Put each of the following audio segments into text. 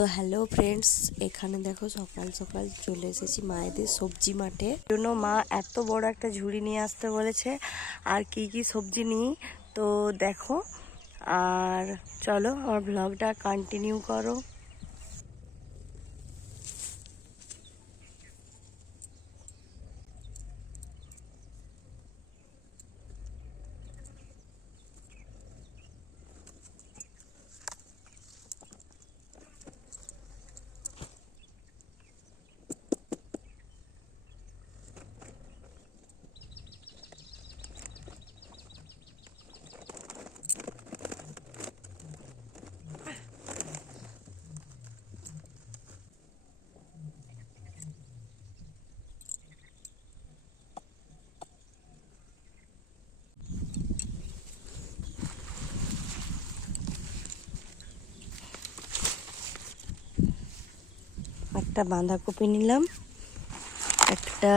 তো hello friends, এখানে দেখো সকাল সকাল চলে এসেছি মায়েদের সবজি মাঠে। জন্য মা এত বড় একটা ঝুড়ি নিয়ে আসতে বলেছে। আর কি কি সবজি নিই তো দেখো, আর চলো আমার ব্লগটা কন্টিনিউ করো। একটা বাঁধাকপি নিলাম, একটা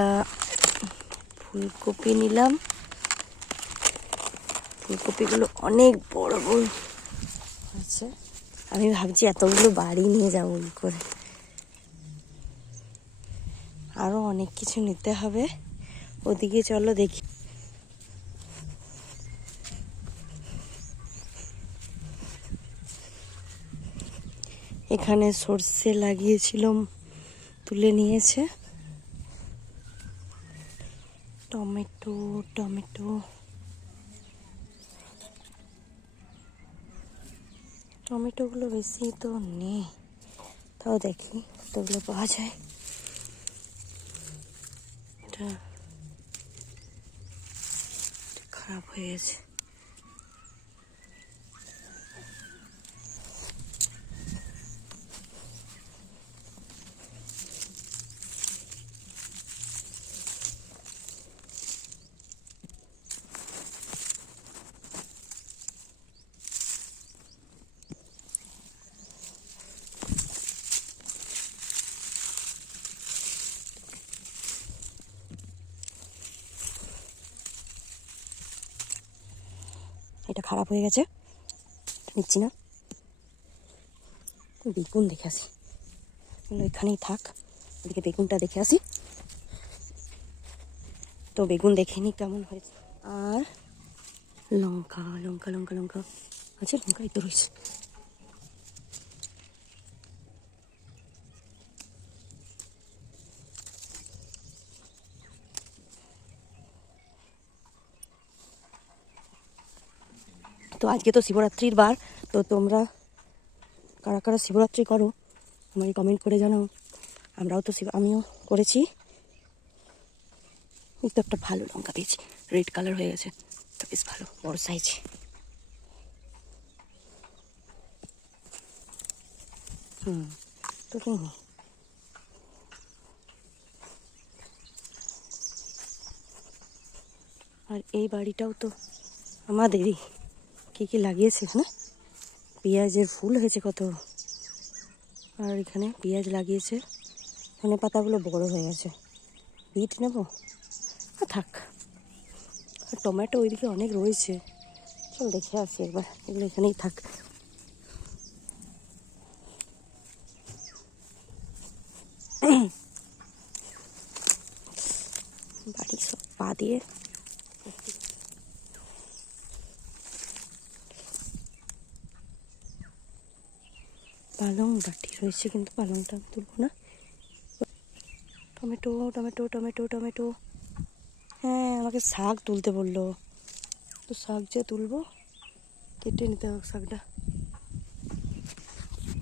ফুলকপি নিলাম। ফুলকপিগুলো অনেক বড় বড় আছে, আমি ভাবছি এতগুলো বাড়ি নিয়ে যাবো কি করে। আরো অনেক কিছু নিতে হবে, ওদিকে চলো দেখি। এখানে সর্ষে লাগিয়েছিলাম, তুলে নিয়েছে। টমেটো টমেটো টমেটোগুলো বেশি তো নেই, তাও দেখি কতগুলো পাওয়া যায়। এটা খারাপ হয়ে গেছে। এটা খারাপ হয়ে গেছে, নিচ্ছি না। বেগুন দেখে আসি, এখানেই থাক, ওদিকে বেগুনটা দেখে আসি। তো বেগুন দেখে নি কেমন হয়েছে। আর লঙ্কা লঙ্কা লঙ্কা লঙ্কা আছে, লঙ্কা এই তো রয়েছে। তো আজকে তো শিবরাত্রির বার, তো তোমরা কারা কারা শিবরাত্রি করো আমাকে কমেন্ট করে জানাও। আমরাও তো আমিও করেছি। এই তো একটা ভালো লঙ্কা পেয়েছি, রেড কালার হয়ে গেছে, তো বেশ ভালো বড় সাইজ। তো কি আর এই বাড়িটাও তো আমাদেরই। কি কি লাগিয়েছে এখানে, পেঁয়াজের ফুল হয়েছে কত। আর এখানে পেঁয়াজ লাগিয়েছে, ধনে পাতাগুলো বড় হয়ে গেছে। বিট নেব, থাক। আর টমেটো ওইদিকে অনেক রয়েছে, চল দেখে আসি একবার, এগুলো এখানেই থাক। বাড়ি সব পা দিয়ে পালং বাটি রয়েছে, কিন্তু পালংটা আমি তুলবো না। টমেটো টমেটো টমেটো টমেটো, হ্যাঁ আমাকে শাক তুলতে বললো, তো শাক যে তুলবো, কেটে নিতে হবে শাকটা।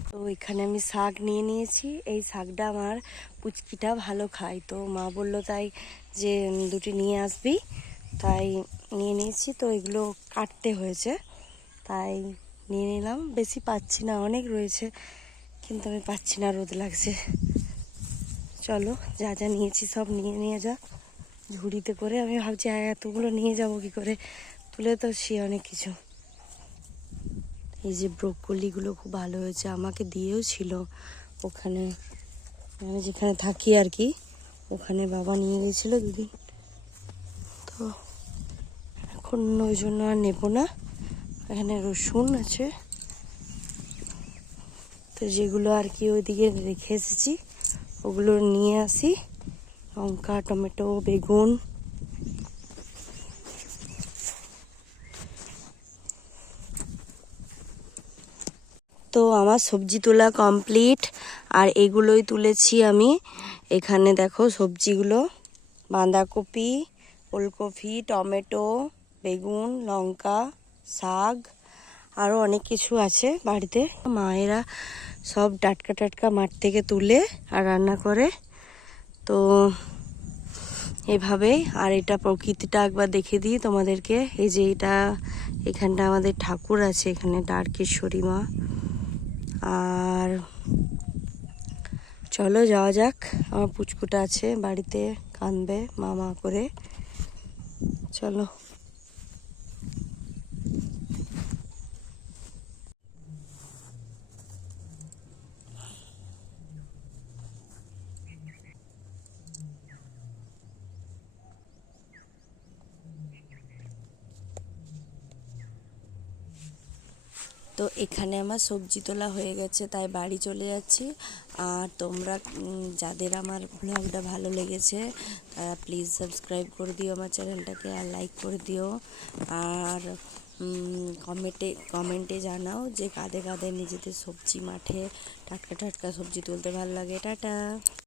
তো এখানে আমি শাক নিয়ে নিয়েছি। এই শাকটা আমার পুচকিটা ভালো খায়, তো মা বললো তাই যে দুটি নিয়ে আসবি, তাই নিয়ে নিয়েছি। তো এগুলো কাটতে হয়েছে, তাই নিয়ে নিলাম। বেশি পাচ্ছি না, অনেক রয়েছে কিন্তু আমি পাচ্ছি না, রোদ লাগছে। চলো যা যা নিয়েছি সব নিয়ে নিয়ে যা ঝুড়িতে করে। আমি ভাবছি এতগুলো নিয়ে যাব কি করে, তুলে তো সে অনেক কিছু। এই যে ব্রোকলিগুলো খুব ভালো হয়েছে, আমাকে দিয়েও ছিল ওখানে, আমি যেখানে থাকি আর কি, ওখানে বাবা নিয়ে গেছিলো দুদিন। তো এখন ওই জন্য আর নেবো না। এখানে রসুন আছে, তো যেগুলো আর কি ওইদিকে রেখে এসেছি ওগুলো নিয়ে আসি। লঙ্কা, টমেটো, বেগুন। তো আমার সবজি তোলা কমপ্লিট, আর এগুলোই তুলেছি আমি। এখানে দেখো সবজিগুলো, বাঁধাকপি, ফুলকপি, টমেটো, বেগুন, লঙ্কা, শাক, আরও অনেক কিছু আছে বাড়িতে। মায়েরা সব টাটকা টাটকা মাঠ থেকে তুলে আর রান্না করে। তো এভাবেই। আর এটা প্রকৃতিটা একবার দেখে দিই তোমাদেরকে। এই যে এখানটা আমাদের ঠাকুর আছে, এখানে দ্বারকেশ্বরী মা। আর চলো যাওয়া যাক। আমার পুচকুটা আছে বাড়িতে, কাঁদবে মা মা করে। চলো। তো এখানে আমার সবজি তোলা হয়ে গেছে, তাই বাড়ি চলে যাচ্ছি। আর তোমরা যাদের আমার ব্লগটা ভালো লেগেছে তারা প্লিজ সাবস্ক্রাইব করে দিও আমার চ্যানেলটাকে, আর লাইক করে দিও। আর কমেন্টে জানাও যে কাদের কাদের নিজেদের সবজি মাঠে টাটকা টাটকা সবজি তুলতে ভালো লাগে। টাটা।